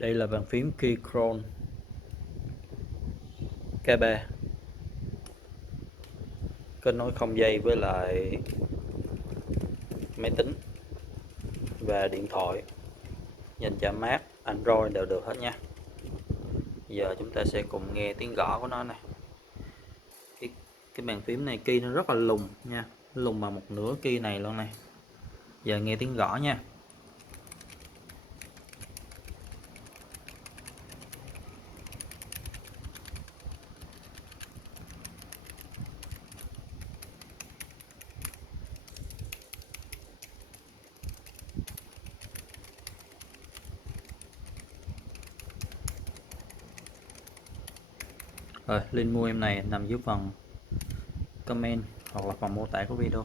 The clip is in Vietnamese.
Đây là bàn phím Keychron KB, kết nối không dây với lại máy tính và điện thoại, dành cho Mac, Android đều được hết nha. Giờ chúng ta sẽ cùng nghe tiếng gõ của nó này. Cái bàn phím này key nó rất là lùng nha, lùng bằng một nửa key này luôn này. Giờ nghe tiếng gõ nha. Rồi, link mua em này nằm dưới phần comment hoặc là phần mô tả của video.